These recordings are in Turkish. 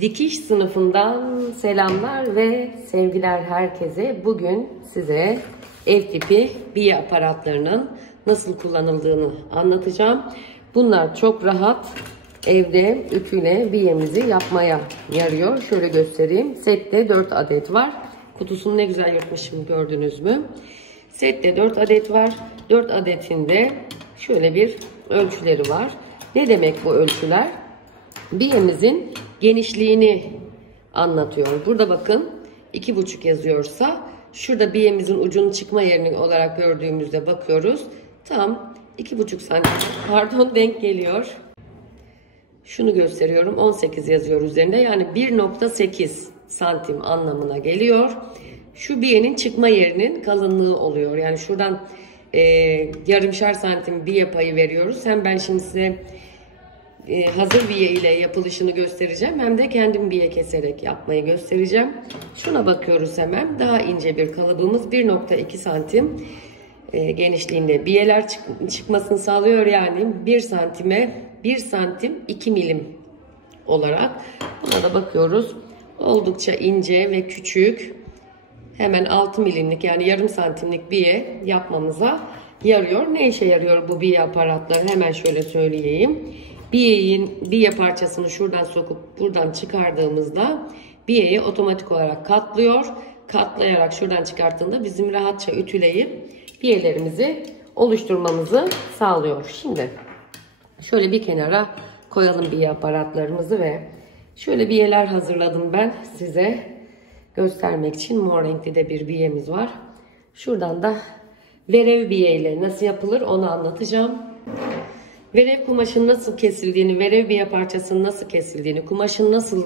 Dikiş sınıfından selamlar ve sevgiler herkese. Bugün size ev tipi biye aparatlarının nasıl kullanıldığını anlatacağım. Bunlar çok rahat evde ütüyle biyemizi yapmaya yarıyor. Şöyle göstereyim. Sette 4 adet var. Kutusunu ne güzel yırtmışım, gördünüz mü? Sette 4 adet var. 4 adetinde şöyle bir ölçüleri var. Ne demek bu ölçüler? Biyemizin genişliğini anlatıyor. Burada bakın 2,5 yazıyorsa şurada biyemizin ucunun çıkma yerini olarak gördüğümüzde bakıyoruz. Tam 2,5 santim denk geliyor. Şunu gösteriyorum, 18 yazıyor üzerinde, yani 1,8 santim anlamına geliyor. Şu biyenin çıkma yerinin kalınlığı oluyor. Yani şuradan yarımşar santim biye payı veriyoruz. Hem ben şimdi size hazır biye ile yapılışını göstereceğim, hem de kendim biye keserek yapmayı göstereceğim. Şuna bakıyoruz hemen. Daha ince bir kalıbımız, 1,2 santim genişliğinde biyeler çıkmasını sağlıyor. Yani 1 santime 1 santim 2 milim olarak. Buna da bakıyoruz. Oldukça ince ve küçük. Hemen 6 milimlik, yani yarım santimlik biye yapmamıza yarıyor. Ne işe yarıyor bu biye aparatları? Hemen şöyle söyleyeyim. Biye parçasını şuradan sokup buradan çıkardığımızda biyeyi otomatik olarak katlıyor. Katlayarak şuradan çıkarttığında bizim rahatça ütüleyip biyelerimizi oluşturmamızı sağlıyor. Şimdi şöyle bir kenara koyalım biye aparatlarımızı ve şöyle biyeler hazırladım ben size göstermek için. Mor renkli de bir biyemiz var. Şuradan da verev biye ile nasıl yapılır onu anlatacağım. Verev kumaşın nasıl kesildiğini, verev biye parçasının nasıl kesildiğini, kumaşın nasıl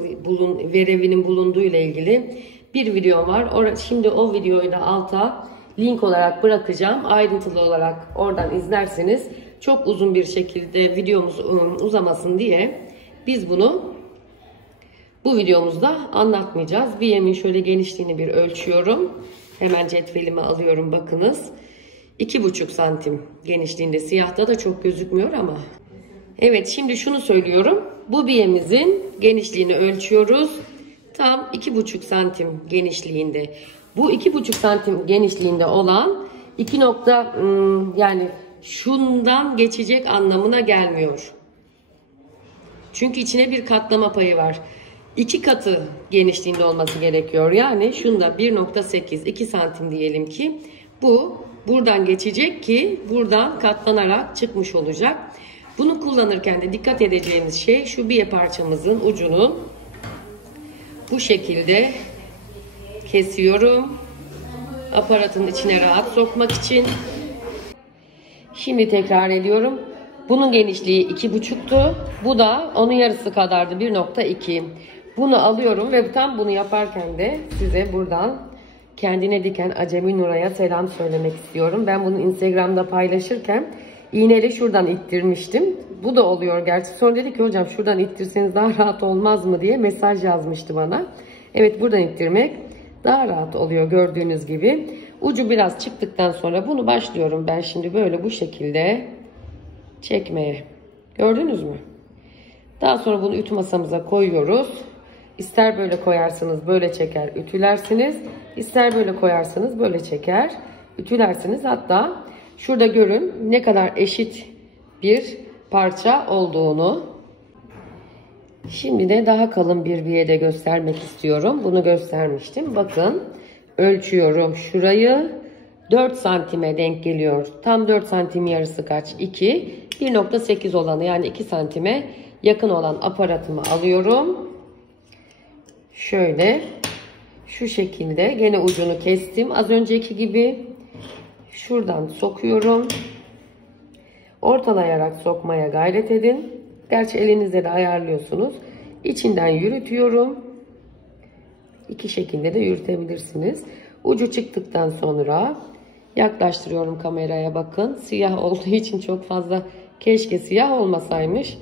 verevinin bulunduğu ile ilgili bir video var. Şimdi o videoyu da alta link olarak bırakacağım. Ayrıntılı olarak oradan izlerseniz, çok uzun bir şekilde videomuz uzamasın diye biz bunu bu videomuzda anlatmayacağız. Biyemin şöyle genişliğini bir ölçüyorum. Hemen cetvelimi alıyorum, bakınız. 2,5 santim genişliğinde. Siyahta da çok gözükmüyor ama. Evet, şimdi şunu söylüyorum. Bu biyemizin genişliğini ölçüyoruz. Tam 2,5 santim genişliğinde. Bu 2,5 santim genişliğinde olan 2 nokta, yani şundan geçecek anlamına gelmiyor. Çünkü içine bir katlama payı var. 2 katı genişliğinde olması gerekiyor. Yani şunda 1,8, 2 santim diyelim ki bu buradan geçecek ki buradan katlanarak çıkmış olacak. Bunu kullanırken de dikkat edeceğimiz şey, şu biye parçamızın ucunu bu şekilde kesiyorum. Aparatın içine rahat sokmak için. Şimdi tekrar ediyorum. Bunun genişliği 2,5'tu. Bu da onun yarısı kadardı, 1,2. Bunu alıyorum ve tam bunu yaparken de size buradan kendine diken Acemi Nuray'a selam söylemek istiyorum. Ben bunu Instagram'da paylaşırken iğneyle şuradan ittirmiştim. Bu da oluyor gerçi. Sonra dedi ki hocam şuradan ittirseniz daha rahat olmaz mı diye mesaj yazmıştı bana. Evet, buradan ittirmek daha rahat oluyor gördüğünüz gibi. Ucu biraz çıktıktan sonra bunu başlıyorum ben şimdi böyle bu şekilde çekmeye. Gördünüz mü? Daha sonra bunu ütü masamıza koyuyoruz. İster böyle koyarsınız böyle çeker ütülersiniz. İster böyle koyarsanız böyle çeker ütülersiniz. Hatta şurada görün ne kadar eşit bir parça olduğunu. Şimdi de daha kalın bir biye de göstermek istiyorum. Bunu göstermiştim. Bakın ölçüyorum. Şurayı 4 santime denk geliyor. Tam 4 santim yarısı kaç? 2. 1,8 olanı, yani 2 santime yakın olan aparatımı alıyorum. Şöyle şu şekilde gene ucunu kestim. Az önceki gibi şuradan sokuyorum. Ortalayarak sokmaya gayret edin. Gerçi elinizle de ayarlıyorsunuz. İçinden yürütüyorum. İki şekilde de yürütebilirsiniz. Ucu çıktıktan sonra yaklaştırıyorum kameraya, bakın. Siyah olduğu için çok fazla, keşke siyah olmasaymış.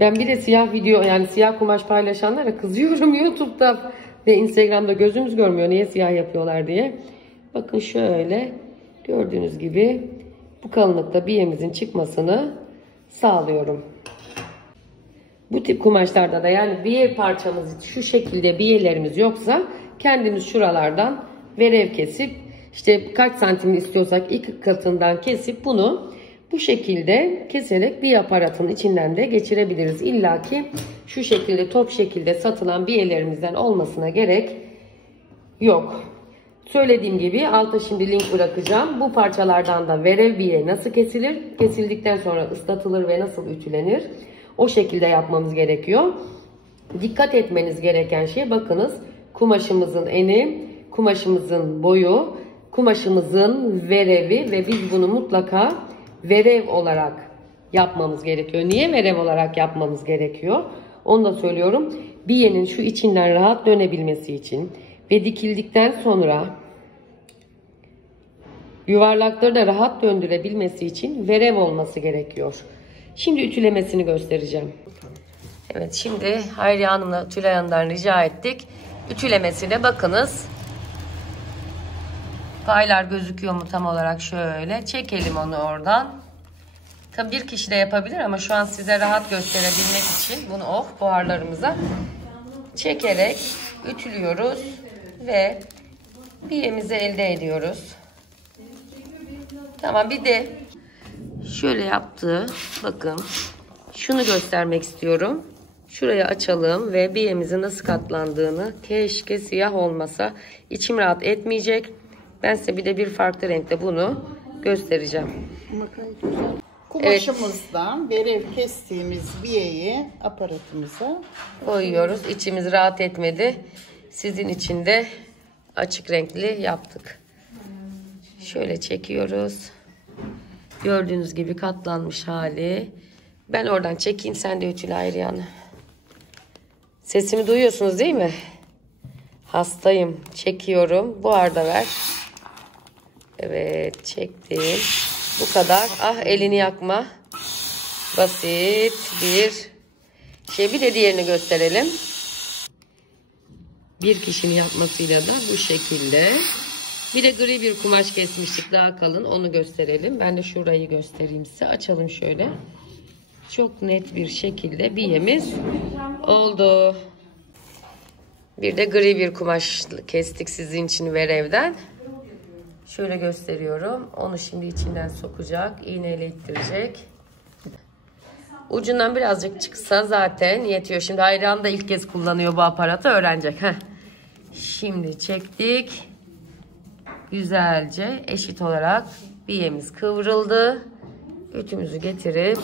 Ben bir de siyah video, yani siyah kumaş paylaşanlara kızıyorum YouTube'da ve Instagram'da, gözümüz görmüyor niye siyah yapıyorlar diye. Bakın şöyle gördüğünüz gibi bu kalınlıkta biyemizin çıkmasını sağlıyorum. Bu tip kumaşlarda da yani biye parçamız şu şekilde biyelerimiz yoksa kendimiz şuralardan verev kesip işte kaç santim istiyorsak 2 katından kesip bunu bu şekilde keserek biye aparatının içinden de geçirebiliriz. İlla ki şu şekilde top şekilde satılan biyelerimizden olmasına gerek yok. Söylediğim gibi alta şimdi link bırakacağım. Bu parçalardan da verev biye nasıl kesilir? Kesildikten sonra ıslatılır ve nasıl ütülenir? O şekilde yapmamız gerekiyor. Dikkat etmeniz gereken şey bakınız. Kumaşımızın eni, kumaşımızın boyu, kumaşımızın verevi ve biz bunu mutlaka verev olarak yapmamız gerekiyor. Niye verev olarak yapmamız gerekiyor? Onu da söylüyorum. Biyenin şu içinden rahat dönebilmesi için ve dikildikten sonra yuvarlakları da rahat döndürebilmesi için verev olması gerekiyor. Şimdi ütülemesini göstereceğim. Evet, şimdi Hayriye Hanım'la Tülay Hanım'dan rica ettik. Ütülemesine bakınız. Paylar gözüküyor mu tam olarak, şöyle çekelim onu oradan. Tabii bir kişi de yapabilir ama şu an size rahat gösterebilmek için bunu buharlarımıza çekerek ütülüyoruz ve biyemizi elde ediyoruz. Tamam, bir de şöyle yaptı. Bakın şunu göstermek istiyorum. Şurayı açalım ve biyemizin nasıl katlandığını, keşke siyah olmasa, içim rahat etmeyecek. Ben size bir de bir farklı renkte bunu göstereceğim. Kumaşımızdan verev kestiğimiz biyeyi aparatımıza koyuyoruz. İçimiz rahat etmedi. Sizin için de açık renkli yaptık. Şöyle çekiyoruz. Gördüğünüz gibi katlanmış hali. Ben oradan çekeyim, sen de ütüle Hayriye Hanım. Sesimi duyuyorsunuz değil mi? Hastayım. Çekiyorum. Buharda ver. Evet, çektim. Bu kadar. Ah, elini yakma. Basit bir şey. Bir de diğerini gösterelim. Bir kişinin yapmasıyla da bu şekilde. Bir de gri bir kumaş kesmiştik, daha kalın. Onu gösterelim. Ben de şurayı göstereyim size. Açalım şöyle. Çok net bir şekilde biyemiz oldu. Bir de gri bir kumaş kestik sizin için verevden. Şöyle gösteriyorum. Onu şimdi içinden sokacak. İğneyle ittirecek. Ucundan birazcık çıksa zaten yetiyor. Şimdi Hayriye da ilk kez kullanıyor bu aparatı. Öğrenecek. Şimdi çektik. Güzelce eşit olarak biyemiz kıvrıldı. Ütümüzü getirip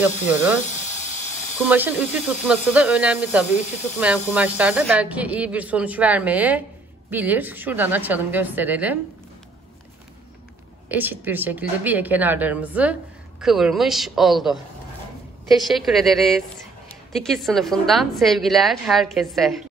yapıyoruz. Kumaşın ütü tutması da önemli tabii. Ütü tutmayan kumaşlarda belki iyi bir sonuç vermeyebilir. Şuradan açalım, gösterelim. Eşit bir şekilde biye kenarlarımızı kıvırmış oldu. Teşekkür ederiz. Dikiş sınıfından sevgiler herkese.